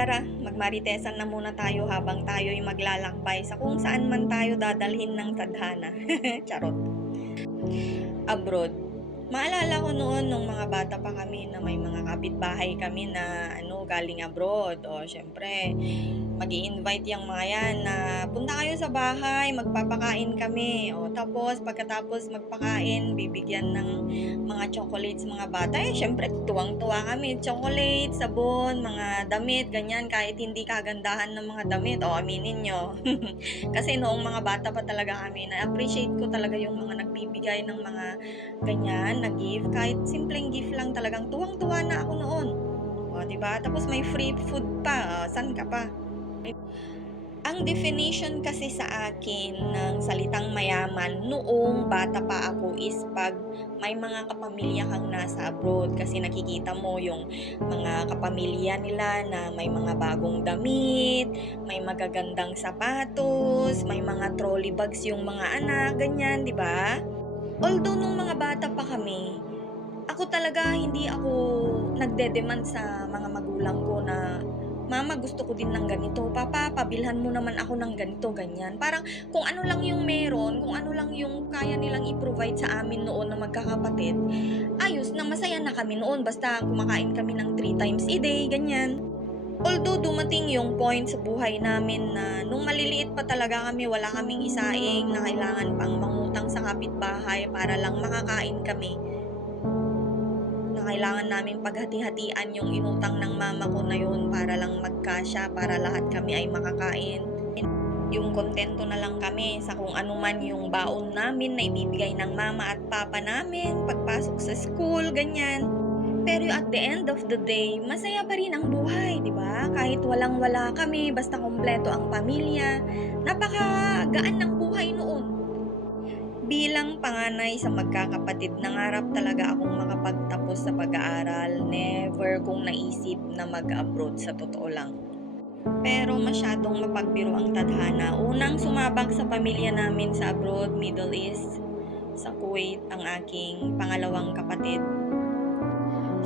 Tara, magmaritesan na muna tayo habang tayo'y maglalakbay sa kung saan man tayo dadalhin ng tadhana. Charot. Abroad. Maalala ko noon nung mga bata pa kami na may mga kapitbahay kami na galing abroad. O syempre, mag-i-invite yung mga yan na punta kayo sa bahay, magpapakain kami. O tapos pagkatapos magpakain, bibigyan ng mga chocolates mga bata. Syempre tuwang-tuwa kami. Chocolate, sabon, mga damit, ganyan. Kahit hindi kagandahan ng mga damit. O aminin nyo. Kasi noong mga bata pa talaga kami, na-appreciate ko talaga yung mga nagbibigay ng mga ganyan na gift. Kahit simpleng gift lang talagang tuwang-tuwa na ako noon. O, diba? Tapos may free food pa. San ka pa? Ang definition kasi sa akin ng salitang mayaman noong bata pa ako is pag may mga kapamilya kang nasa abroad, kasi nakikita mo yung mga kapamilya nila na may mga bagong damit, may magagandang sapatos, may mga trolley bags yung mga anak, ganyan, di ba? Although nung mga bata pa kami, ako talaga hindi ako nagde-demand sa mga magulang ko na, Mama, gusto ko din ng ganito. Papa, pabilhan mo naman ako ng ganito, ganyan. Parang kung ano lang yung meron, kung ano lang yung kaya nilang i-provide sa amin noon na magkakapatid, ayos na, masaya na kami noon. Basta kumakain kami ng 3 times a day, ganyan. Although dumating yung point sa buhay namin na nung maliliit pa talaga kami, wala kaming isaing na kailangan pang mangutang sa kapitbahay para lang makakain kami, na kailangan namin paghati-hatian yung inutang ng mama ko na yun para lang magkasya, para lahat kami ay makakain. Yung kontento na lang kami sa kung ano man yung baon namin na ibibigay ng mama at papa namin pagpasok sa school, ganyan. Pero at the end of the day, masaya pa rin ang buhay, di ba? Kahit walang-wala kami, basta kompleto ang pamilya. Napakagaan ng buhay noon. Bilang panganay sa magkakapatid, nangarap talaga akong makapagtapos sa pag-aaral. Never kong naisip na mag-abroad, sa totoo lang. Pero masyadong mapagbiro ang tadhana. Unang sumabak sa pamilya namin sa abroad, Middle East, sa Kuwait, ang aking pangalawang kapatid.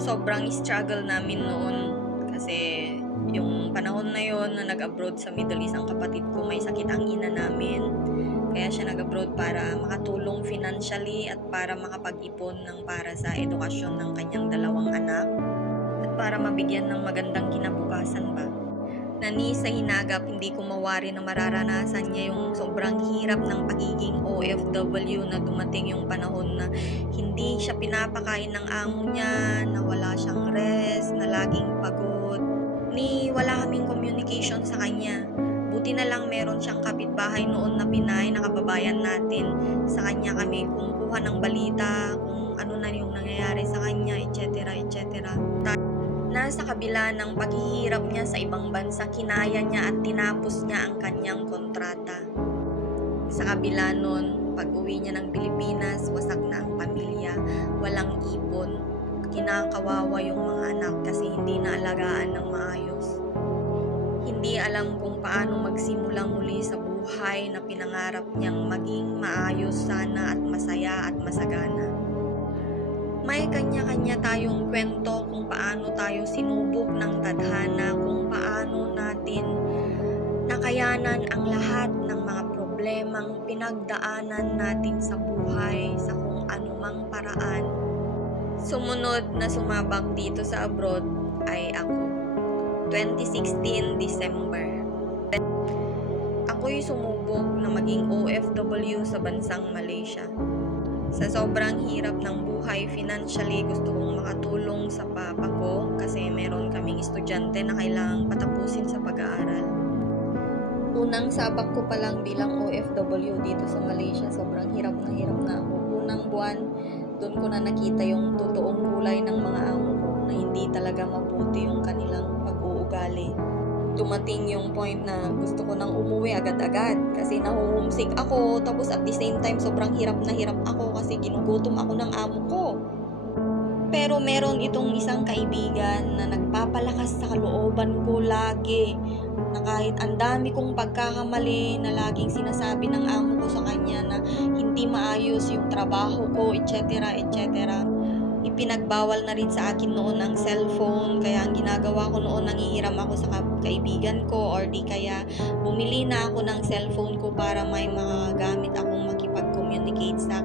Sobrang struggle namin noon kasi yung panahon na yon na nag-abroad sa Middle East ang kapatid ko, may sakit ang ina namin. Kaya siya nag-abroad para makatulong financially at para makapag-ipon ng para sa edukasyon ng kanyang dalawang anak at para mabigyan ng magandang kinabukasan ba. Nani sa hinagap, hindi ko mawari na mararanasan niya yung sobrang hirap ng pagiging OFW, na dumating yung panahon na hindi siya pinapakain ng amo niya, na wala siyang rest, na laging pagod, ni wala kaming communication sa kanya. Buti na lang meron siyang kapitbahay noon na Pinay, na kababayan natin. Sa kanya kami kumukuha ng balita, kung ano na yung nangyayari sa kanya, etc. etc. Nasa kabila ng paghihirap niya sa ibang bansa, kinaya niya at tinapos niya ang kanyang kontrata. Sa kabila nun, pag-uwi niya ng Pilipinas, wasak na ang pamilya, walang ipon, kinakawawa yung mga anak kasi hindi na alagaan ng maayos. Hindi alam kung paano magsimula muli sa buhay na pinangarap niyang maging maayos sana at masaya at masagana. May kanya-kanya tayong kwento kung paano tayo sinubok ng tadhana, kung paano natin nakayanan ang lahat ng mga problemang pinagdaanan natin sa buhay sa kung anumang paraan. Sumunod na sumabak dito sa abroad ay ako. 2016 December. Ako'y sumubok na maging OFW sa bansang Malaysia. Sa sobrang hirap ng buhay financially, gusto kong makatulong sa papa ko kasi meron kaming estudyante na kailangang patapusin sa pag-aaral. Unang sabak ko pa lang bilang OFW dito sa Malaysia, sobrang hirap na ako. Unang buwan, doon ko na nakita yung totoong kulay ng mga amo ko, na hindi talaga mabuti yung kanilang pag-uugali. Dumating yung point na gusto ko nang umuwi agad-agad kasi nahuhumsik ako, tapos at the same time sobrang hirap na hirap ako kasi ginugutom ako ng amo ko. Pero meron itong isang kaibigan na nagpapalakas sa kalooban ko lagi, na kahit ang dami kong pagkakamali na laging sinasabi ng amo ko sa kanya na hindi maayos yung trabaho ko, etc. etc. Ipinagbawal na rin sa akin noon ang cellphone, kaya ang ginagawa ko noon, nangihiram ako sa kaibigan ko, or di kaya bumili na ako ng cellphone ko para may magagamit akong makipag-communicate sa